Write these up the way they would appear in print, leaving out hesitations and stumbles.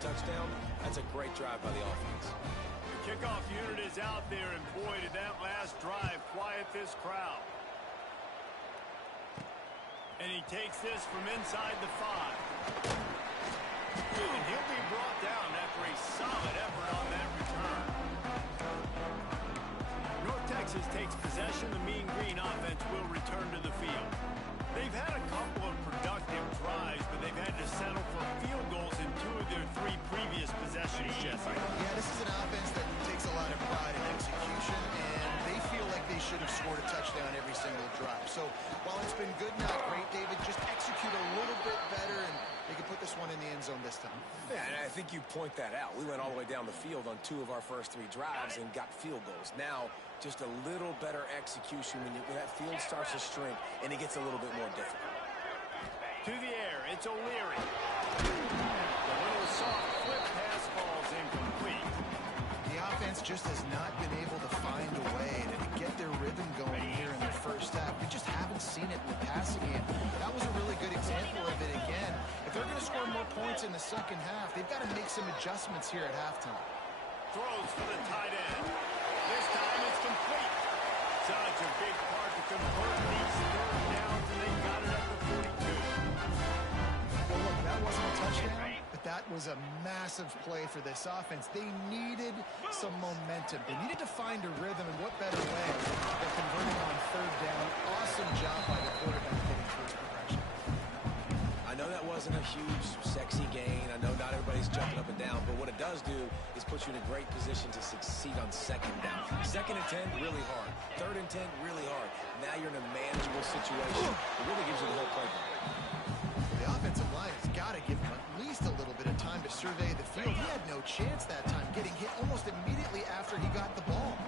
touchdown, that's a great drive by the offense. The kickoff unit is out there, and boy, did that last drive quiet this crowd. And he takes this from inside the 5. And he'll be brought down after a solid effort on that return. North Texas takes possession. The Mean Green offense will return to the field. They've had a couple of productive drives, but they've had to settle for field goals in 2 of their 3 previous possessions, Jesse. Yeah, this is an offense that takes a lot of pride in execution, and they feel like they should have scored a touchdown every single drive. So while it's been good, not great, David, just execute a little bit better, and they can put this one in the end zone this time. Yeah, and I think you point that out. We went all the way down the field on 2 of our first 3 drives and got field goals. Now, just a little better execution when that field starts to shrink and it gets a little bit more difficult. To the air, it's O'Leary. The little soft flip pass falls incomplete. The offense just has not been able to find a way to get their rhythm going here in the first half. We just haven't seen it in the passing game. That was a really good example of it again. If they're going to score more points in the second half, they've got to make some adjustments here at halftime. Throws for the tight end. This time it's complete. Such a big part to convert these 3rd downs, and they got it at the 42. Well, look, that wasn't a touchdown, but that was a massive play for this offense. They needed some momentum. They needed to find a rhythm, and what better way than converting on 3rd down. Awesome job by the quarterback getting through his progression. I know that wasn't a huge, sexy gain. I know not everybody's jumping up and down, but what it does do is put you in a great position to succeed on 2nd down. 2nd and 10, really hard. 3rd and 10, really hard. Now you're in a manageable situation. It really gives you the whole playbook. The offensive line has got to give him at least a little bit of time to survey the field. He had no chance that time, getting hit almost immediately after he got the ball.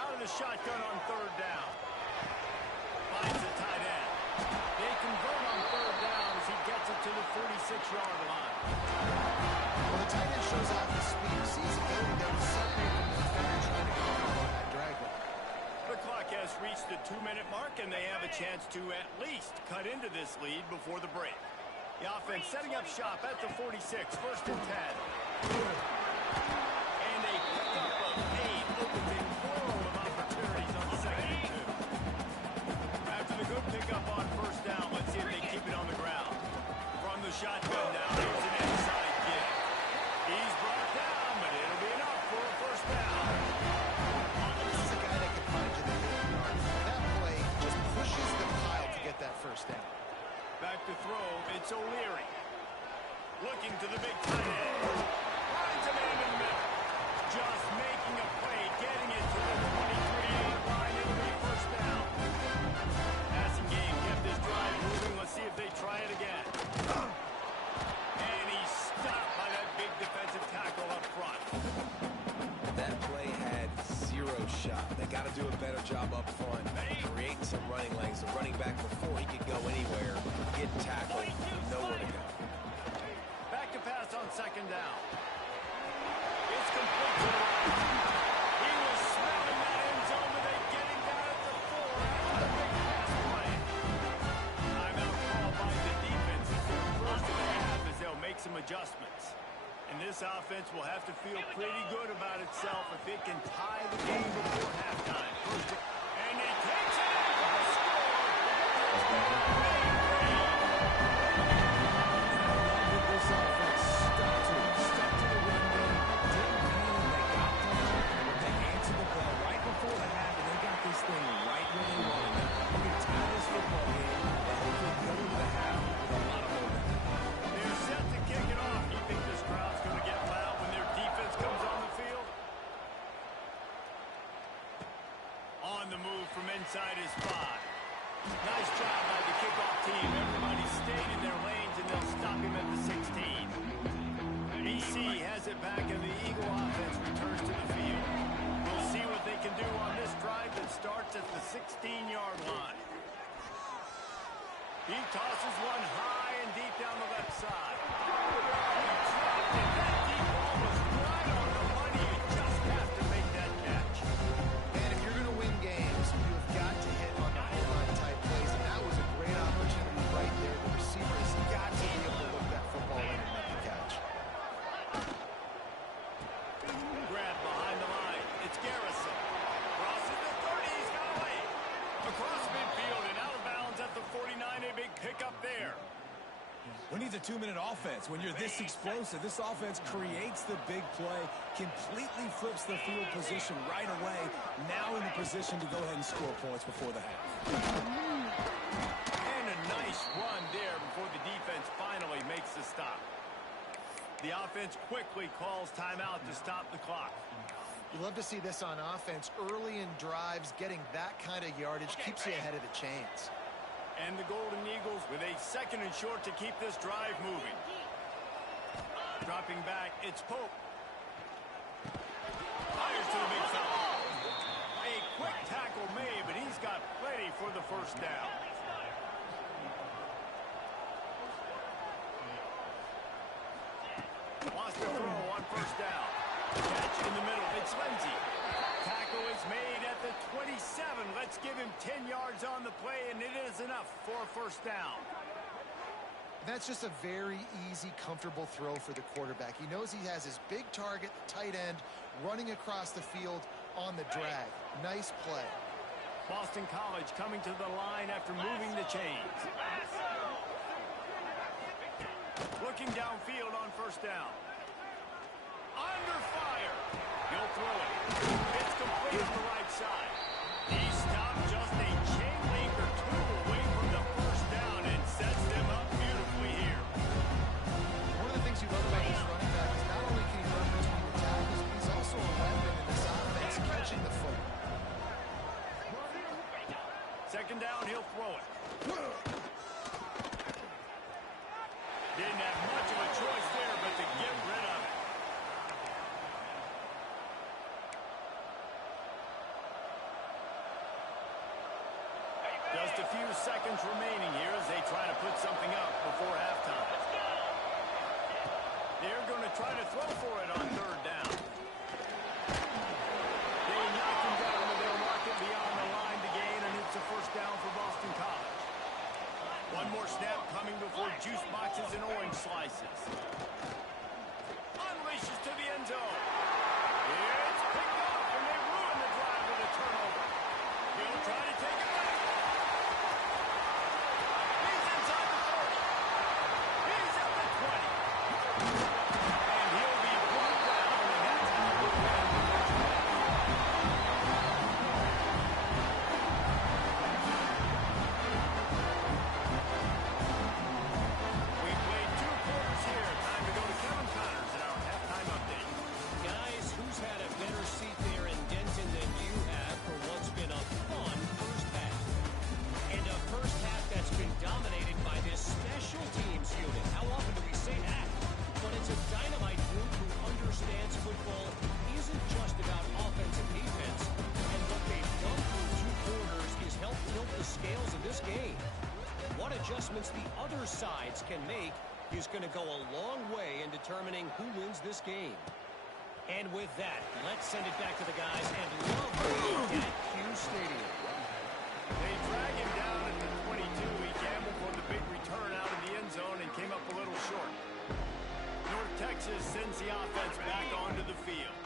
Out of the shotgun on 3rd down. Finds the tight end. They convert on 3rd down as he gets it to the 46-yard line. Well, the tight end shows off his speed. Sees ability there to separate from the defender trying to cover him on that drag route. The clock has reached the 2-minute mark, and they have a chance to at least cut into this lead before the break. The offense setting up shop at the 46, 1st and 10. And a pickup of 8 opens a world of opportunities on 2nd and 2. After the good pickup on 1st down, let's see if they keep it on the ground. From the shotgun now, here's an inside kick. He's brought down, but it'll be enough for a 1st down. This is a guy that can find you the 50 yards. That play just pushes the pile to get that 1st down. Back to throw, it's O'Leary. Looking to the big tight end. Finds a man in the middle. Just making a play, getting it to the 23-yard line. It'll be 1st down. Passing game kept this drive moving. Let's see if they try it again. And he's stopped by that big defensive tackle up front. That play had 0 shot. They got to do a better job up front, creating some running lanes. The running back, before he could go anywhere, get tackled, nowhere to go. Back to pass on 2nd down. It's complete to the right. He was smelling that end zone, but they get him down at the 4 after the big pass play. Timeout called by the defense. It's their 1st of the half as they'll make some adjustments. And this offense will have to feel pretty good about itself if it can tie the game before halftime. And he takes it in for the score. This offense stuck to the run game, didn't panic, they got down, they answered the bell right before the half, and they got this thing right where they wanted it. We can tie this football game and hopefully go into the half with a lot of momentum. They're set to kick it off. You think this crowd's going to get loud when their defense comes on the field? On the move from inside his 5. Nice job by the kickoff team. Everybody stayed in their lanes, and they'll stop him at the 16. EC has it back, and the Eagle offense returns to the field. We'll see what they can do on this drive that starts at the 16-yard line. He tosses one high and deep down the left side. He dropped it. That deep ball was right on the money. You just have to make that catch. And if you're going to win games, you have got to hit on the goal line type plays. And that was a great opportunity right there. The receiver has got to be able to a two-minute offense. When you're this explosive, this offense creates the big play, completely flips the field position right away, now in the position to go ahead and score points before the half. And a nice run there before the defense finally makes the stop. The offense quickly calls timeout to stop the clock. You love to see this on offense. Early in drives, getting that kind of yardage keeps you ahead of the chains. And the Golden Eagles with a 2nd and short to keep this drive moving. Dropping back, it's Pope. Fires to the big foul. A quick tackle made, but he's got plenty for the first down. Lost the throw on first down. Catch in the middle. It's Lindsey. Tackle is made at the 27. Let's give him 10 yards on the play, and it is enough for a first down. That's just a very easy, comfortable throw for the quarterback. He knows he has his big target, the tight end, running across the field on the drag. Nice play. Boston College coming to the line after moving the chains. Looking downfield on first down. Under fire. He'll throw it. It's complete on the right side. He stopped just a chain link or two away from the first down and sets them up beautifully here. One of the things you love about this running back is not only can he run between the tackles, but he's also a weapon in this offense catching the football. 2nd down, he'll throw it. Didn't have much of a choice there, but to get rid of it. Just a few seconds remaining here as they try to put something up before halftime. They're going to try to throw for it on 3rd down. They knock him down, but they'll mark it beyond the line to gain, and it's a first down for Boston College. One more snap coming before juice boxes and orange slices. Unleashes to the end zone. It's picked up, and they ruin the drive with a turnover. He'll try to take it back. He's inside the 30. He's at the 20. And he'll be brought down, and that's how we'll win the first half. We played 2 quarters here. Time to go to Kevin Connors in our halftime update. Guys, who's had a better seat there in Denton than you have for what's been a fun first half? And a first half that's been dominated by this special teams unit. How often do we say that? But it's a dynamite group who understands football isn't just about offense and defense. And what they've done through 2 quarters is help tilt the scales of this game. What adjustments the other sides can make is going to go a long way in determining who wins this game. And with that, let's send it back to the guys and love at Q Stadium. They drag him down at the 22. He gambled for the big return out of the end zone and came up a little short. North Texas sends the offense back onto the field.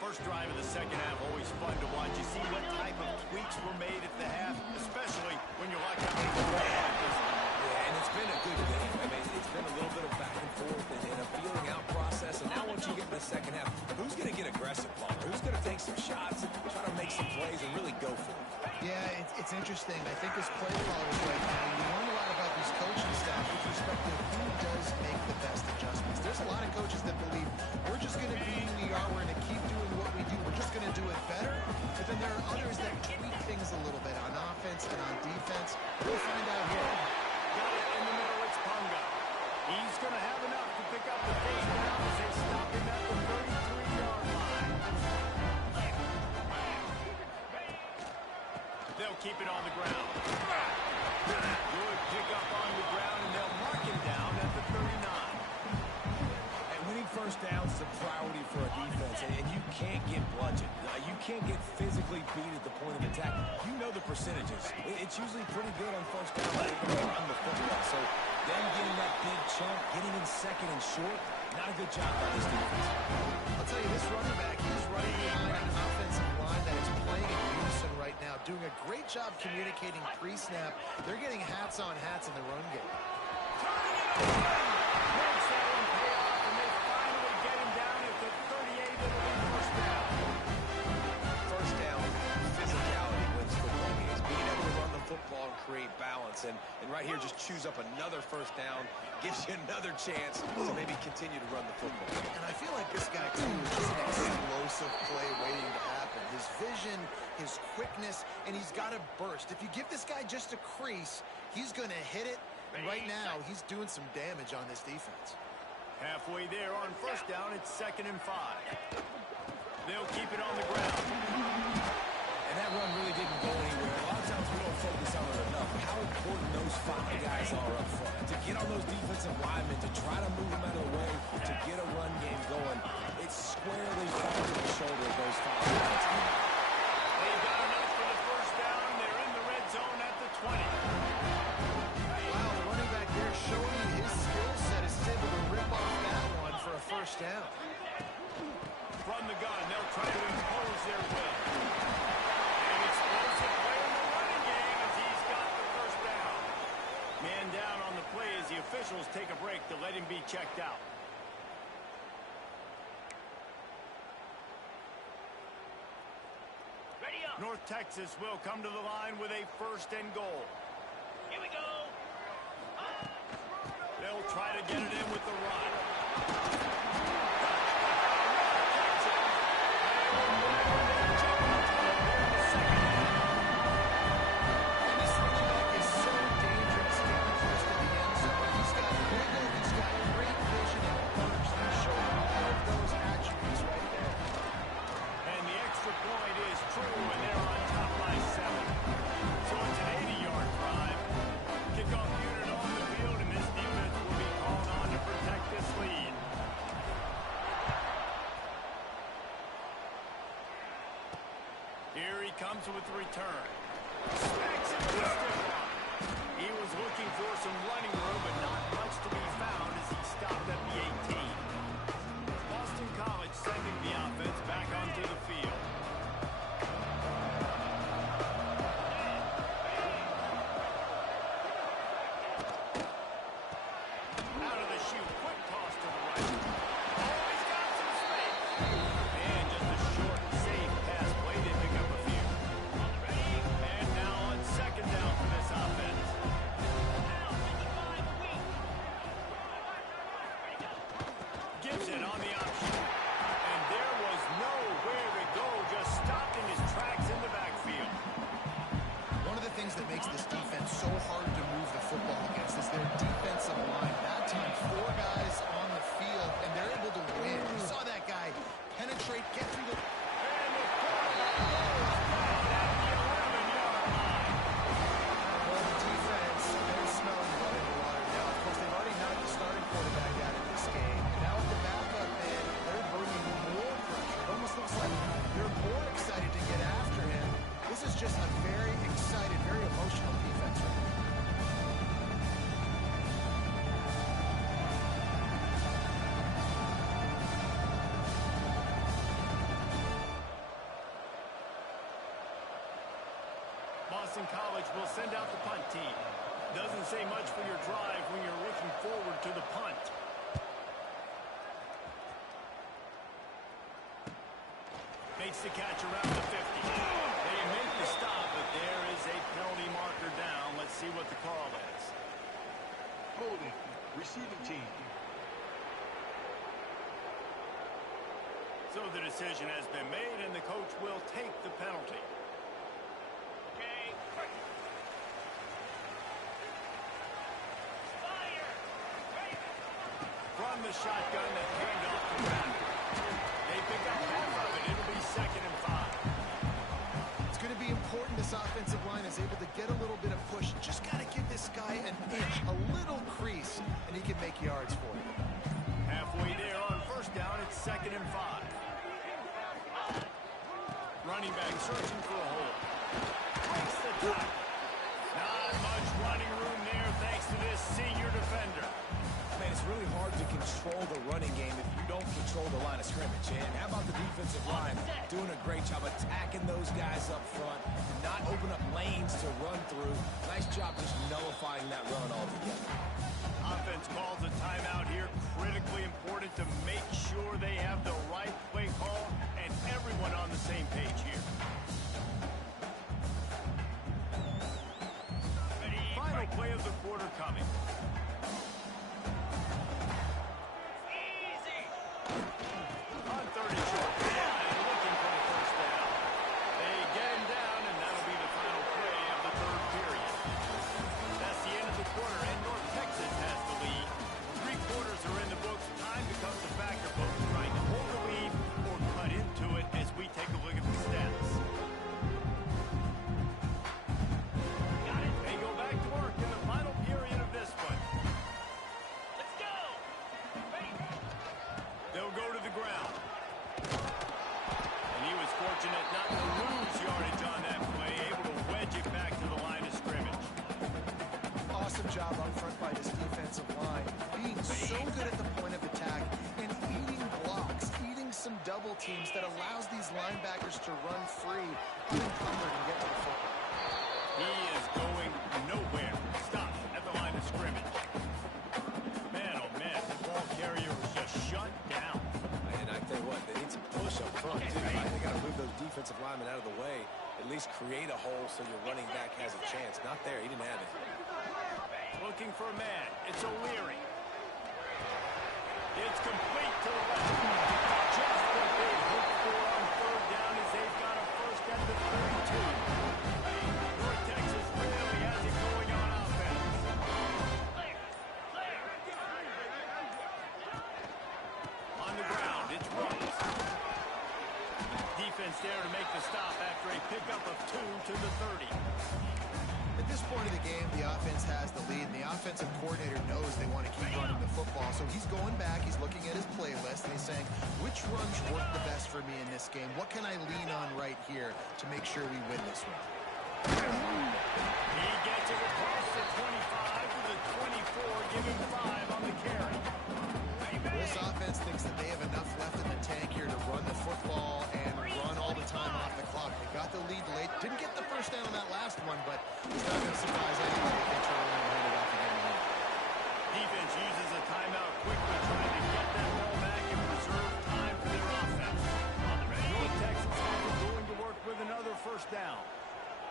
First drive of the second half, always fun to watch. You see what type of tweaks were made at the half, especially when you're like having a like this. Yeah, and it's been a good game. I mean, it's been a little bit of back and forth and a feeling out process. And now once you get in the second half, who's going to get aggressive, Palmer? Who's going to take some shots, try to make some plays, and really go for it? Yeah, it's interesting. I think as play callers right now, you learn a lot about these coaching staff with respect to who does make the best adjustments. There's a lot of coaches that believe we're just going to be who we are. We're going to keep doing what we do. We're just going to do it better. But then there are others that tweak things a little bit on offense and on defense. We'll find out here. Got it in the middle, it's Punga. He's going to have enough to pick up the first down as they stop him at the 33-yard line. They'll keep it on the ground. Good pick up on the ground, and they'll mark him down at the 39. And winning first downs is a priority for a defense, and you can't get bludgeoned. You can't get physically beat at the point of attack. You know the percentages. It's usually pretty good on first down when they're going to run the football. So them getting that big chunk, getting in second and short, not a good job by this defense. I'll tell you, this running back, he's running behind an offensive line that is playing in unison right now, doing a great job communicating pre-snap. They're getting hats on hats in the run game. Turning it away. Makes that one pay off, and they finally get him down at the 38. It'll be first down. First down, physicality wins football games. Being able to run the football and create balance. And right here, just choose up another first down, gives you another chance to maybe continue to run the football. And I feel like this guy, too, is just an explosive play waiting to happen. His vision, his quickness, and he's got a burst. If you give this guy just a crease, he's going to hit it. And right now, he's doing some damage on this defense. Halfway there on first down, it's 2nd and 5. They'll keep it on the ground. And that run really didn't go anywhere. A lot of times we don't focus on it enough. How important those 5 guys are up front. To get on those defensive linemen, to try to move them out of the way, to get a run game going, it's squarely falling to the shoulder of those 5 guys. They've got enough for the first down. They're in the red zone at the 20. Wow, the running back there showing you his skill set is able to rip off that one for a first down. From the gun, they'll try to impose their will. An explosive play in the running game as he's got the first down. Man down on the play as the officials take a break to let him be checked out. Ready up. North Texas will come to the line with a 1st and goal. Here we go. They'll try to get it in with the run. And this running back is so dangerous getting close to the end zone. He's got wiggle, he's got great vision and burst. He's showing all of those attributes right there. And the extra point is true, and they're on top by 7. So it's an 80-yard drive. Kickoff unit on the field, and this defense will be called on to protect this lead. Here he comes with the return. Smacks it with a stiff arm. He was looking for some running room, but not much to be found as he stopped at the 18. Boston College sending the offense back onto the field. Out of the chute, quick toss to the right. Oh, he's got some space. And just a short, safe pass play to pick up a few. And now on 2nd down for this offense. Gibson on the option. And there was nowhere to go, just stopped in his tracks in the backfield. One of the things that makes this defense so hard to move the football against is their defensive line. That time, 4 guys on the field, and they're able to win. You saw that guy penetrate, get through the... And the quarterback goes down at the 11-yard line. Well, the defense, they're smelling blood in the water now. Of course, they've already knocked the starting quarterback out of this game. And now with the backup in, they're bringing more pressure. It almost looks like they're more excited to get after him. This is just a very excited, very emotional defense right now. Boston College will send out the punt team. Doesn't say much for your drive when you're looking forward to the punt. Makes the catch around the 50. They make the stop, but there is a penalty marker down. Let's see what the call is. Holding. Receiving team. So the decision has been made, and the coach will take the penalty. Okay. Fire. From the shotgun, the handoff to Bradley. They pick up half of it. It'll be 2nd and 5. It's going to be important this offensive line is able to get a little bit of push. Just got to give this guy an inch, a little crease, and he can make yards for you. Halfway there on first down, it's 2nd and 5. Running back searching for a hole. Breaks the tackle. Not much running room there thanks to this senior defender. Man, it's really hard to control the running game if you don't control the line of scrimmage. And how about the defensive line doing a great job attacking those guys up front, not open up lanes to run through. Nice job just nullifying that run altogether. Offense calls a timeout here. Critically important to make sure they have the right play call and everyone on the same page here. Final play of the quarter coming. On 30 short. Looking for the first down. They get him down, and that'll be the final play of the third period. That's the end of the quarter, and North Texas has the lead. 3 quarters are in the books. Time becomes a factor, both trying to hold the lead or cut into it as we take a look at the stats. They go back to work in the final period of this one. Let's go! They'll go to the ground. And he was fortunate not to lose yardage on that play, able to wedge it back to the line of scrimmage. Awesome job up front by this defensive line, being so good at the point of attack and eating blocks, eating some double teams that allows these linebackers to run free, unencumbered, and get to the football. He is going nowhere. Stop at the line of scrimmage. Man, oh man, the ball carrier was just shut down. And I tell you what, they need some push up front, too. Right? They got to move those defensive linemen out of the way, at least create a hole so your running back has a chance. Not there. He didn't have it. Looking for a man. It's O'Leary. It's complete to the left. Just what they hoped for on third down as they've got a first at the 32. North Texas really has it going on offense. On the ground, it's Rhodes. Defense there to make the stop after a pickup of 2 to the 30. At this point of the game, the offense has the lead, and the offensive coordinator knows they want to keep running the football. So he's going back, he's looking at his playlist, and he's saying, which runs work the best for me in this game? What can I lean on right here to make sure we win this one? He gets it across the 25 to the 24, giving 5 on the carry. This offense thinks that they have enough left in the tank here to run the football and run all the time off the clock. They got the lead late. Didn't get the first down on that last one, but it's not going to surprise anybody if they turn around and hand it off again. Defense uses a timeout quickly, trying to get that ball back and preserve time for their offense. North Texas has it going to work with another first down.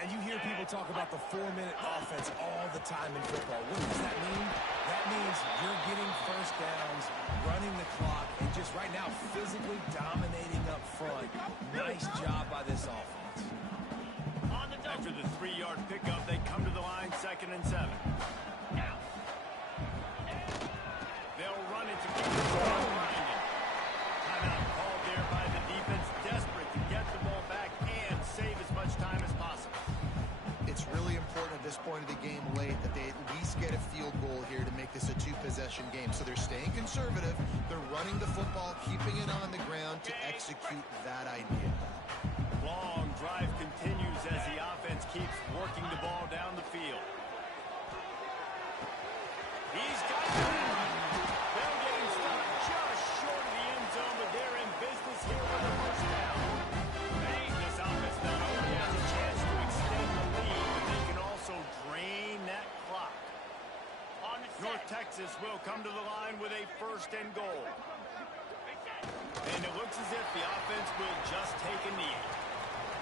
And you hear people talk about the 4-minute offense all the time in football. What does that mean? That means you're getting first downs, running the clock, and just right now physically dominating up front. Nice job by this offense. After the 3-yard pickup, they come to the line, 2nd and 7. They'll run it to keep the ball grinding. Timeout called there by the defense, desperate to get the ball back and save as much time as possible. It's really important at this point of the game late that they at least get a field goal here to make this a 2-possession game. So they're staying conservative. They're running the football, keeping it on the ground to execute that idea. Long drive continues as the offense keeps working the ball down the field. He's got it. They'll get him stopped just short of the end zone, but they're in business here with a first down. This offense not only has a chance to extend the lead, but they can also drain that clock. North Texas will come to the line with a 1st and goal. And it looks as if the offense will just take a knee.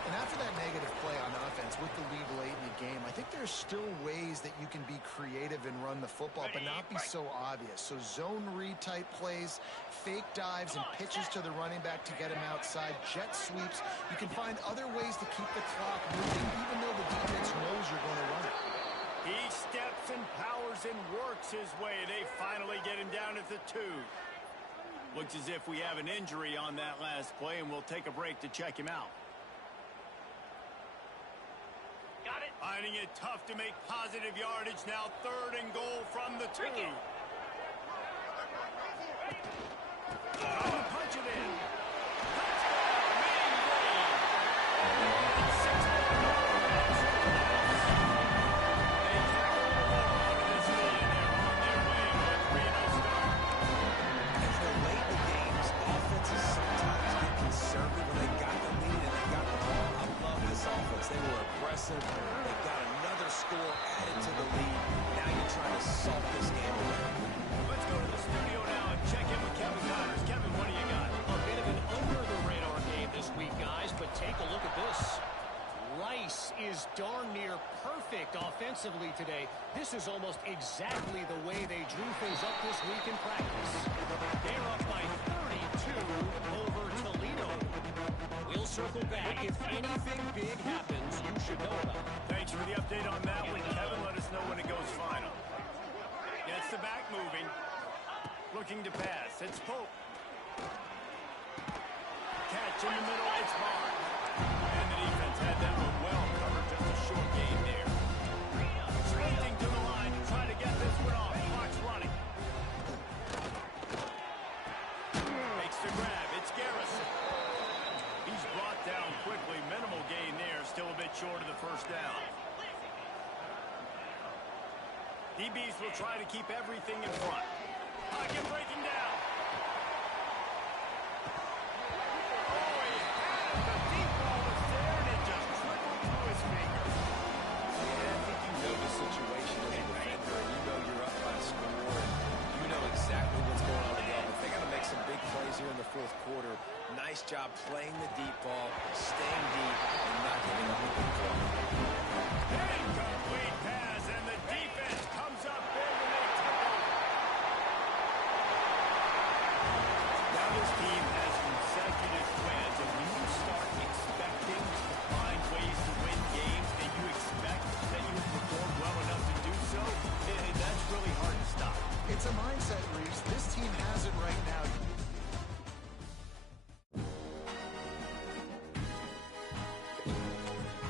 And after that negative play on offense with the lead late in the game, I think there's still ways that you can be creative and run the football, but not be so obvious. So zone read type plays, fake dives and pitches to the running back to get him outside, jet sweeps. You can find other ways to keep the clock moving, even though the defense knows you're going to run it. He steps and powers and works his way. They finally get him down at the 2. Looks as if we have an injury on that last play, and we'll take a break to check him out. Got it. Finding it tough to make positive yardage now. 3rd and goal from the 2. Punch it in. They were aggressive. They got another score added to the lead. Now you're trying to salt this game away. Let's go to the studio now and check in with Kevin Connors. Kevin, what do you got? A bit of an under-the-radar game this week, guys, but take a look at this. Rice is darn near perfect offensively today. This is almost exactly the way they drew things up this week in practice. They're up by 32 over Toledo. We'll circle back. If anything big happens, you should know about it. Thanks for the update on that one, Kevin. Let us know when it goes final. Gets the back moving. Looking to pass. It's Pope. Catch in the middle. It's Barnes. And the defense had that one well covered. Just a short gain there. Sprinting to the line to try to get this one off. Clock's running. Makes the grab. It's Garrison. He's brought down quickly. Minimal gain there. Still a bit short of the first down. DBs will try to keep everything in front. Pocket breaking down. Oh, he had it. The deep ball was there, and it just trickled through his fingers. Yeah, I think you know the situation as a defender, and you know you're up by a score, and you know exactly what's going on with the offense. They got to make some big plays here in the fourth quarter. Nice job playing the deep ball, staying deep, and not giving up a big play.